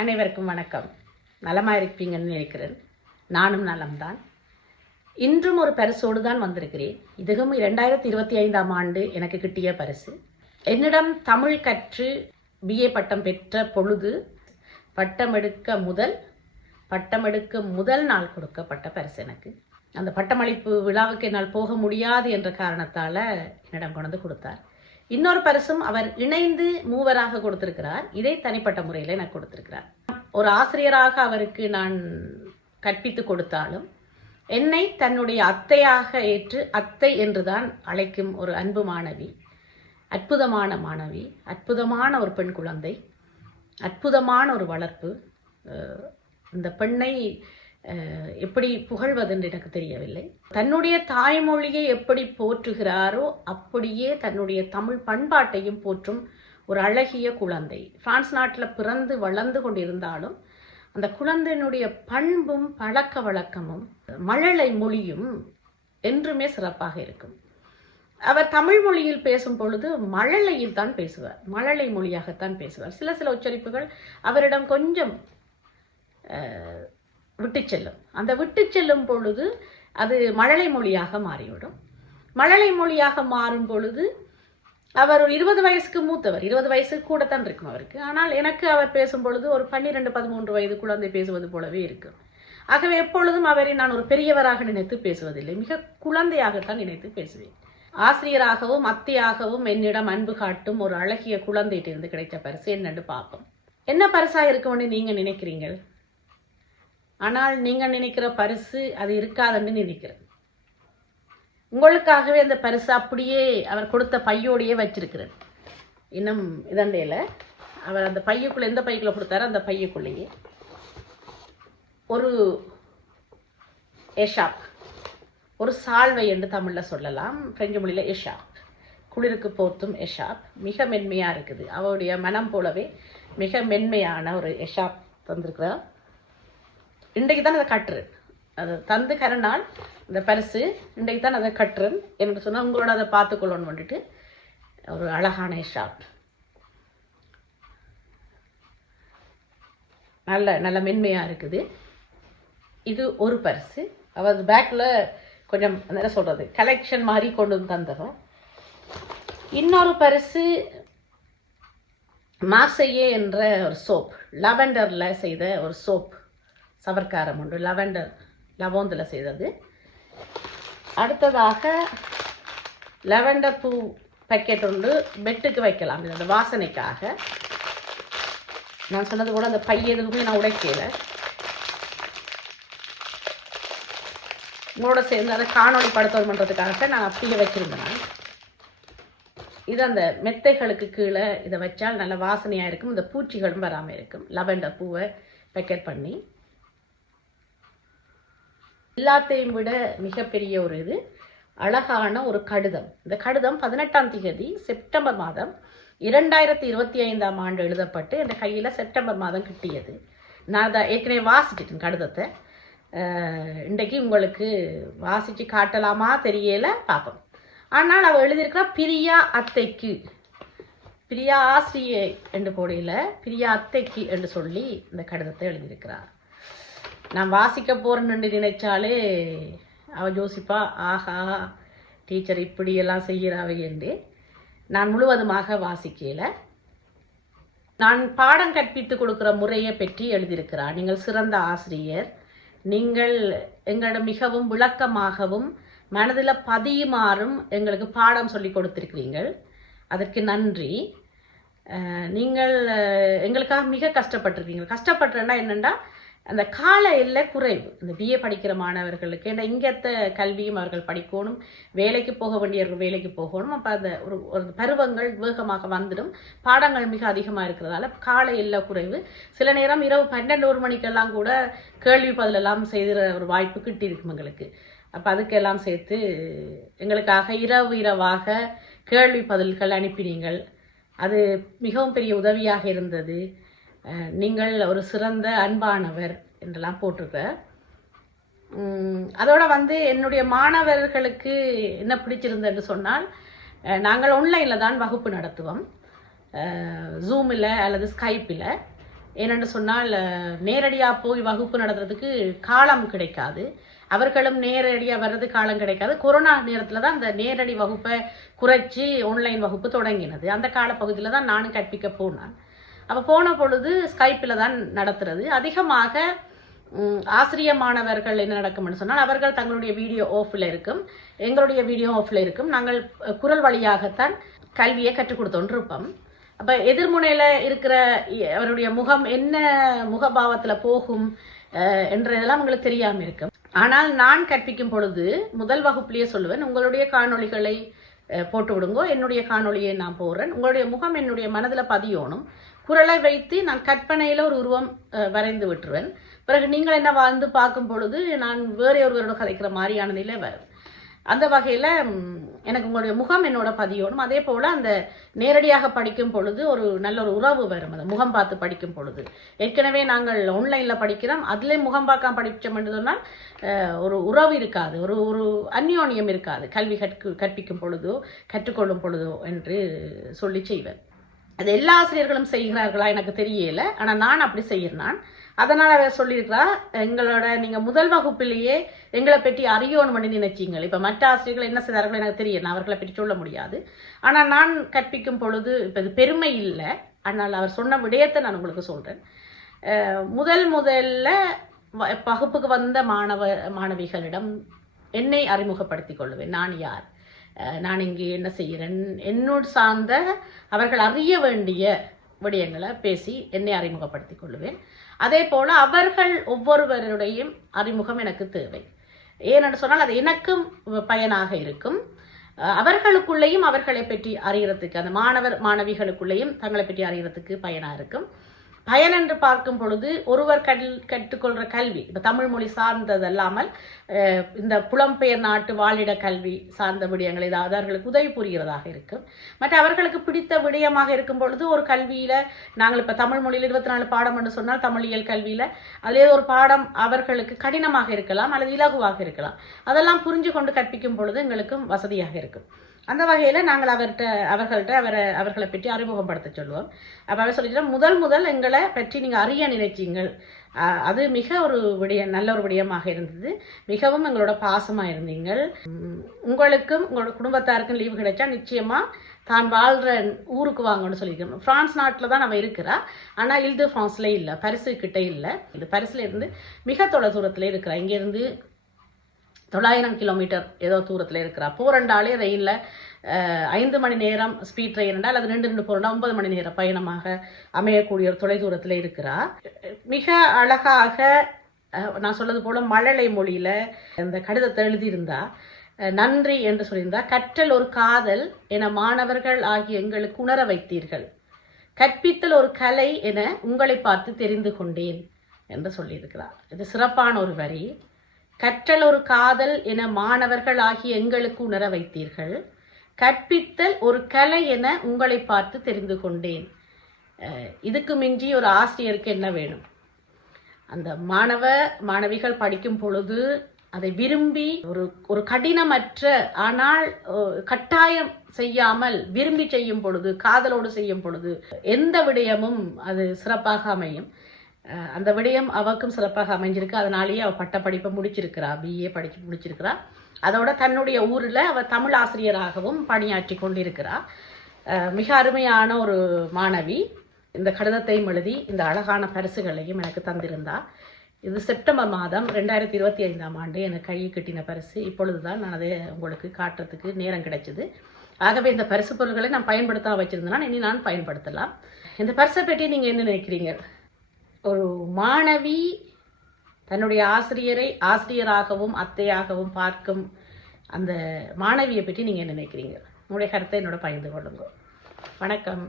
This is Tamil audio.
அனைவருக்கும் வணக்கம். நலமாக இருப்பீங்கன்னு நினைக்கிறேன். நானும் நலம்தான். இன்றும் ஒரு பரிசோடு தான் வந்திருக்கிறேன். இதுவும் 2025ஆம் ஆண்டு எனக்கு கிட்டிய பரிசு. என்னிடம் தமிழ் கற்று பிஏ பட்டம் பெற்ற பொழுது பட்டமெடுக்க முதல் நாள் கொடுக்கப்பட்ட பரிசு எனக்கு. அந்த பட்டமளிப்பு விழாவுக்கு என்னால் போக முடியாது என்ற காரணத்தால் என்னிடம் கொண்டு கொடுத்தார். இன்னொரு பரிசும் அவர் இணைந்து மூவராக கொடுத்திருக்கிறார். இதை தனிப்பட்ட முறையில் எனக்கு கொடுத்திருக்கிறார். ஒரு ஆசிரியராக அவருக்கு நான் கற்பித்து கொடுத்தாலும் என்னை தன்னுடைய அத்தையாக ஏற்று அத்தை என்றுதான் அழைக்கும் ஒரு அன்பு மாணவி, அற்புதமான மாணவி, அற்புதமான ஒரு பெண் குழந்தை, அற்புதமான ஒரு வளர்ப்பு. இந்த பெண்ணை எப்படி புகழ்வதென்று எனக்கு தெரியவில்லை. தன்னுடைய தாய்மொழியை எப்படி போற்றுகிறாரோ அப்படியே தன்னுடைய தமிழ் பண்பாட்டையும் போற்றும் ஒரு அழகிய குழந்தை. பிரான்ஸ் நாட்டில் பிறந்து வளர்ந்து கொண்டிருந்தாலும் அந்த குழந்தையினுடைய பண்பும் பழக்க வழக்கமும் மழலை மொழியும் என்றுமே சிறப்பாக இருக்கும். அவர் தமிழ் மொழியில் பேசும் பொழுது மழலையில் தான் பேசுவார், மழலை மொழியாகத்தான் பேசுவார். சில உச்சரிப்புகள் அவரிடம் கொஞ்சம் விட்டு செல்லும். அந்த விட்டு செல்லும் பொழுது அது மழலை மொழியாக மாறிவிடும். மழலை மொழியாக மாறும் பொழுது அவர் ஒரு 20 வயசுக்கு மூத்தவர், 20 வயசுக்கு கூடத்தான் இருக்கும் அவருக்கு. ஆனால் எனக்கு அவர் பேசும் பொழுது ஒரு 12-13 வயது குழந்தை பேசுவது போலவே இருக்கும். ஆகவே எப்பொழுதும் அவரை நான் ஒரு பெரியவராக நினைத்து பேசுவதில்லை, மிக குழந்தையாகத்தான் நினைத்து பேசுவேன். ஆசிரியராகவும் அத்தையாகவும் என்னிடம் அன்பு காட்டும் ஒரு அழகிய குழந்தையிட்டிருந்து கிடைத்த பரிசு என்னன்னு பார்ப்போம். என்ன பரிசாக இருக்கும்னு நீங்கள் நினைக்கிறீங்கள்? ஆனால் நீங்கள் நினைக்கிற பரிசு அது இருக்காதுன்னு நினைக்கிறேன். உங்களுக்காகவே அந்த பரிசு அப்படியே அவர் கொடுத்த பையோடையே வச்சிருக்கிறேன். இன்னும் இதண்டையில் அவர் அந்த பையுக்குள்ளே எந்த பைக்குள்ளே கொடுத்தாரோ அந்த பையுக்குள்ளேயே ஒரு எஷாப், ஒரு சால்வை என்று தமிழில் சொல்லலாம், பிரெஞ்சு மொழியில் எஷாப், குளிருக்கு போர்த்தும் எஷாப். மிக மென்மையாக இருக்குது. அவருடைய மனம் போலவே மிக மென்மையான ஒரு எஷாப் தந்திருக்கிறார். இன்றைக்கு தான் அதை கட்டுறேன். அது தந்து கரநாள் இந்த பரிசு இன்றைக்கு தான் அதை கட்டுறேன் என்று சொன்னால் உங்களோட அதை பார்த்துக்கொள்ளணும்னு வந்துட்டு ஒரு அழகான ஷாப், நல்ல மென்மையாக இருக்குது. இது ஒரு பரிசு. அவர் பேக்கில் கொஞ்சம் என்ன சொல்கிறது கலெக்ஷன் மாதிரி கொண்டு வந்து தந்தவன். இன்னொரு பரிசு மார்சையே என்ற ஒரு சோப், லவெண்டரில் செய்த ஒரு சோப், சவர்க்காரம் உண்டு, லவோந்தில் செய்தது. அடுத்ததாக லெவெண்டர் பூ பேக்கெட் உண்டு, பெட்டுக்கு வைக்கலாம், அந்த வாசனைக்காக. நான் சொன்னது கூட அந்த பைய எதுக்குமே நான் உடைக்கல. உங்களோட சேர்ந்து அதை காணொளி படுத்தல் பண்ணுறதுக்காக நான் அப்படியே வச்சுருந்தேன். இது அந்த மெத்தைகளுக்கு கீழே இதை வச்சால் நல்ல வாசனையாக இருக்கும், இந்த பூச்சிகளும் வராமல் இருக்கும். லெவெண்டர் பூவை பேக்கெட் பண்ணி எல்லாத்தையும் விட மிகப்பெரிய ஒரு இது அழகான ஒரு கடிதம். இந்த கடிதம் 18ஆம் தேதி செப்டம்பர் மாதம் 2025ஆம் ஆண்டு எழுதப்பட்டு என் கையில் செப்டம்பர் மாதம் கிட்டியது. நான் அதை ஏற்கனவே வாசிச்சிட்டேன் கடிதத்தை. இன்றைக்கு உங்களுக்கு வாசித்து காட்டலாமா தெரியல, பார்ப்போம். ஆனால் அவள் எழுதியிருக்கிறா பிரியா அத்தைக்கு, பிரியா ஆசிரியை என்று போடையில் பிரியா அத்தைக்கு என்று சொல்லி இந்த கடிதத்தை எழுதியிருக்கிறார். நான் வாசிக்க போகிறேன்னு நினைச்சாலே அவள் யோசிப்பா, ஆஹா டீச்சர் இப்படியெல்லாம் செய்கிறாவே என்று. நான் முழுவதுமாக வாசிக்கல. நான் பாடம் கற்பித்து கொடுக்குற முறையை பற்றி எழுதியிருக்கிறார். நீங்கள் சிறந்த ஆசிரியர், நீங்கள் எங்களிடம் மிகவும் விளக்கமாகவும் மனதில் பதியுமாறும் எங்களுக்கு பாடம் சொல்லி கொடுத்துருக்கிறீர்கள், அதற்கு நன்றி. நீங்கள் எங்களுக்காக மிக கஷ்டப்பட்டிருக்கீங்க. கஷ்டப்பட்டுறேன்னா என்னென்னா அந்த கால எல்லை குறைவு. இந்த பிஏ படிக்கிற மாணவர்களுக்கு ஏன்னா இங்கத்த கல்வியும் அவர்கள் படிக்கணும், வேலைக்கு போக வேண்டியவர்கள் வேலைக்கு போகணும். அப்போ அந்த ஒரு பருவங்கள் வேகமாக வந்துடும், பாடங்கள் மிக அதிகமாக இருக்கிறதால கால எல்லை குறைவு. சில நேரம் இரவு 12-1 மணிக்கெல்லாம் கூட கேள்வி பதிலெல்லாம் செய்கிற ஒரு வாய்ப்பு கிட்டியிருக்கும் எங்களுக்கு. அப்போ அதுக்கெல்லாம் சேர்த்து எங்களுக்காக இரவாக கேள்வி பதில்கள் அனுப்பினீங்கள். அது மிகவும் பெரிய உதவியாக இருந்தது. நீங்கள் ஒரு சிறந்த அன்பானவர் என்றெல்லாம் போட்டிருக்க. அதோட என்னுடைய மாணவர்களுக்கு என்ன பிடிச்சிருந்ததுன்னு சொன்னால், நாங்கள் ஆன்லைனில் தான் வகுப்பு நடத்துவோம், ஜூமில் அல்லது ஸ்கைப்பில். ஏனென்று சொன்னால் நேரடியாக போய் வகுப்பு நடத்துறதுக்கு காலம் கிடைக்காது. அவர்களும் நேரடியாக வர்றது காலம் கிடைக்காது. கொரோனா நேரத்தில் தான் அந்த நேரடி வகுப்பை குறைச்சி ஆன்லைன் வகுப்பு தொடங்கினது. அந்த காலப்பகுதியில் தான் நானும் கற்பிக்க போனேன். அப்போ போன பொழுது ஸ்கைப்பில் தான் நடத்துறது. அதிகமாக ஆசிரிய மாணவர்கள் என்ன நடக்கும்னு சொன்னால் அவர்கள் தங்களுடைய வீடியோ ஆஃபில் இருக்கும், எங்களுடைய வீடியோ ஆஃபில் இருக்கும். நாங்கள் குரல் வழியாகத்தான் கல்வியை கற்றுக் கொடுத்தோன்னு இருப்போம். அப்போ எதிர்முனையில் இருக்கிற அவருடைய முகம் என்ன முகபாவத்தில் போகும் என்றதெல்லாம் உங்களுக்கு தெரியாமல் இருக்கும். ஆனால் நான் கற்பிக்கும் பொழுது முதல் வகுப்புலேயே சொல்லுவேன், உங்களுடைய காணொளிகளை போட்டு விடுங்கோ, என்னுடைய காணொளியை நான் போடுறேன், உங்களுடைய முகம் என்னுடைய மனதில் பதியணும். குரலை வைத்து நான் கற்பனையில் ஒரு உருவம் வரைந்து விட்டுருவேன். பிறகு நீங்கள் என்ன வாழ்ந்து பார்க்கும் பொழுது நான் வேற ஒருவரோட கதைக்கிற மாதிரியான நிலை வரும். அந்த வகையில் எனக்கு உங்களுடைய முகம் என்னோட பதியணும். அதே போல் அந்த நேரடியாக படிக்கும் பொழுது ஒரு நல்ல ஒரு உறவு வரும். அந்த முகம் பார்த்து படிக்கும் பொழுது ஏற்கனவே நாங்கள் ஆன்லைனில் படிக்கிறோம், அதிலே முகம் பார்க்காம படித்தோம் என்று சொன்னால் ஒரு உறவு இருக்காது, ஒரு ஒரு அந்யோன்யம் இருக்காது. கல்வி கற்பிக்கும் பொழுதோ கற்றுக்கொள்ளும் பொழுதோ என்று சொல்லி செய்வேன். அது எல்லா ஆசிரியர்களும் செய்கிறார்களா எனக்கு தெரியல, ஆனால் நான் அப்படி செய்கிறேன். அதனால் அவர் சொல்லியிருக்கிறா, எங்களோட நீங்கள் முதல் வகுப்பிலேயே எங்களை பற்றி அறியணும்னு நினைச்சிங்கள். இப்போ மற்ற ஆசிரியர்கள் என்ன செய்தார்கள் எனக்கு தெரியல, அவர்களை பற்றி சொல்ல முடியாது. ஆனால் நான் கற்பிக்கும் பொழுது இப்போ இது பெருமை இல்லை, ஆனால் அவர் சொன்ன விடயத்தை நான் உங்களுக்கு சொல்கிறேன். முதல்ல வகுப்புக்கு வந்த மாணவிகளிடம் என்னை அறிமுகப்படுத்திக் கொள்வேன். நான் யார், நான் இங்கே என்ன செய்கிறேன், என்னோடு சார்ந்த அவர்கள் அறிய வேண்டிய விடயங்களை பேசி என்னை அறிமுகப்படுத்திக் கொள்வேன். அதே போல் அவர்கள் ஒவ்வொருவருடையும் அறிமுகம் எனக்கு தேவை. ஏனென்று சொன்னால் அது எனக்கும் பயனாக இருக்கும். அவர்களுக்குள்ளேயும் அவர்களை பற்றி அறிகிறதுக்கு, அந்த மாணவிகளுக்குள்ளேயும் தங்களை பற்றி அறிகிறதுக்கு பயனாக இருக்கும். பயன் என்று பார்க்கும் பொழுது ஒருவர் கற்றுக்கொள்கிற கல்வி இப்போ தமிழ் மொழி சார்ந்தது அல்லாமல் இந்த புலம்பெயர் நாட்டு வாழிட கல்வி சார்ந்த விடயங்கள் ஏதாவது அவர்களுக்கு உதவி புரிகிறதாக இருக்கும். மற்ற அவர்களுக்கு பிடித்த விடயமாக இருக்கும் பொழுது ஒரு கல்வியில் நாங்கள் இப்போ தமிழ் மொழியில் 24 பாடம் என்று சொன்னால் தமிழியல் கல்வியில் அதிலே ஒரு பாடம் அவர்களுக்கு கடினமாக இருக்கலாம் அல்லது இலகுவாக இருக்கலாம். அதெல்லாம் புரிஞ்சு கொண்டு கற்பிக்கும் பொழுது எங்களுக்கும் வசதியாக இருக்கும். அந்த வகையில் நாங்கள் அவர்களை பற்றி அறிமுகப்படுத்த சொல்லுவோம். அப்போ அவர் சொல்லிட்டு முதல் எங்களை பற்றி நீங்கள் அறிய நினைச்சிங்கள். அது மிக ஒரு நல்ல ஒரு விடயமாக இருந்தது. மிகவும் எங்களோட பாசமாக இருந்தீங்கள். உங்களுக்கும் உங்களோட குடும்பத்தாருக்கும் லீவு கிடைச்சா நிச்சயமாக தான் வாழ்கிற ஊருக்கு வாங்கன்னு சொல்லியிருக்கோம். ஃப்ரான்ஸ் நாட்டில் தான் நம்ம இருக்கிறா, ஆனால் இல்து ஃப்ரான்ஸில் இல்லை, பரிசு கிட்டே இல்லை. இது பரிசில் இருந்து மிக தூரத்தில் இருக்கிறா. இங்கேருந்து 900 கிலோமீட்டர் ஏதோ தூரத்தில் இருக்கிறா. போரண்டாலே ரெயினில் 5 மணி நேரம் ஸ்பீட் ட்ரெயின் என்றால் அது 2 போரண்டா 9 மணி நேரம் பயணமாக அமையக்கூடிய ஒரு தொலை தூரத்தில் இருக்கிறா. மிக அழகாக நான் சொல்லது போல மழலை மொழியில் இந்த கடிதத்தை எழுதியிருந்தா. நன்றி என்று சொல்லியிருந்தா. கற்றல் ஒரு காதல் என மாணவர்கள் ஆகிய எங்களுக்கு உணர வைத்தீர்கள். கற்பித்தல் ஒரு கலை என உங்களை பார்த்து தெரிந்து கொண்டேன் என்று சொல்லியிருக்கிறார். இது சிறப்பான ஒரு வரி. கற்றல் ஒரு காதல் என மாணவர்கள் ஆகிய எங்களுக்கு உணர வைத்தீர்கள். கற்பித்தல் ஒரு கலை என உங்களை பார்த்து தெரிந்து கொண்டேன். இதுக்கு மிஞ்சி ஒரு ஆசிரியருக்கு என்ன வேணும்? அந்த மாணவிகள் படிக்கும் பொழுது அதை விரும்பி ஒரு கடினமற்ற ஆனால் கட்டாயம் செய்யாமல் விரும்பி செய்யும் பொழுது, காதலோடு செய்யும் பொழுது எந்த விடயமும் அது சிறப்பாக அமையும். அந்த விடயம் அவருக்கும் சிறப்பாக அமைஞ்சிருக்கு. அதனாலேயே அவள் பட்டப்படிப்பை முடிச்சிருக்கிறா, BA படித்து முடிச்சிருக்கிறா. அதோட தன்னுடைய ஊரில் அவள் தமிழ் ஆசிரியராகவும் பணியாற்றி கொண்டிருக்கிறா. மிக அருமையான ஒரு மாணவி. இந்த கடிதத்தையும் எழுதி இந்த அழகான பரிசுகளையும் எனக்கு தந்திருந்தா. இது செப்டம்பர் மாதம் 2025ஆம் ஆண்டு எனக்கு கையை கட்டின பரிசு. இப்பொழுது தான் நான் அதை உங்களுக்கு காட்டுறதுக்கு நேரம் கிடைச்சிது. ஆகவே இந்த பரிசு பொருட்களை நான் பயன்படுத்த வச்சுருந்தேன்னா இனி நான் பயன்படுத்தலாம். இந்த பரிசை பற்றி நீங்கள் என்ன நினைக்கிறீங்க? ஒரு மாணவி தன்னுடைய ஆசிரியரை ஆசிரியராகவும் அத்தையாகவும் பார்க்கும் அந்த மாணவியை பற்றி நீங்கள் என்ன நினைக்கிறீங்க? உங்களுடைய கருத்தை என்னோட பகிர்ந்து கொள்ளுங்க. வணக்கம்.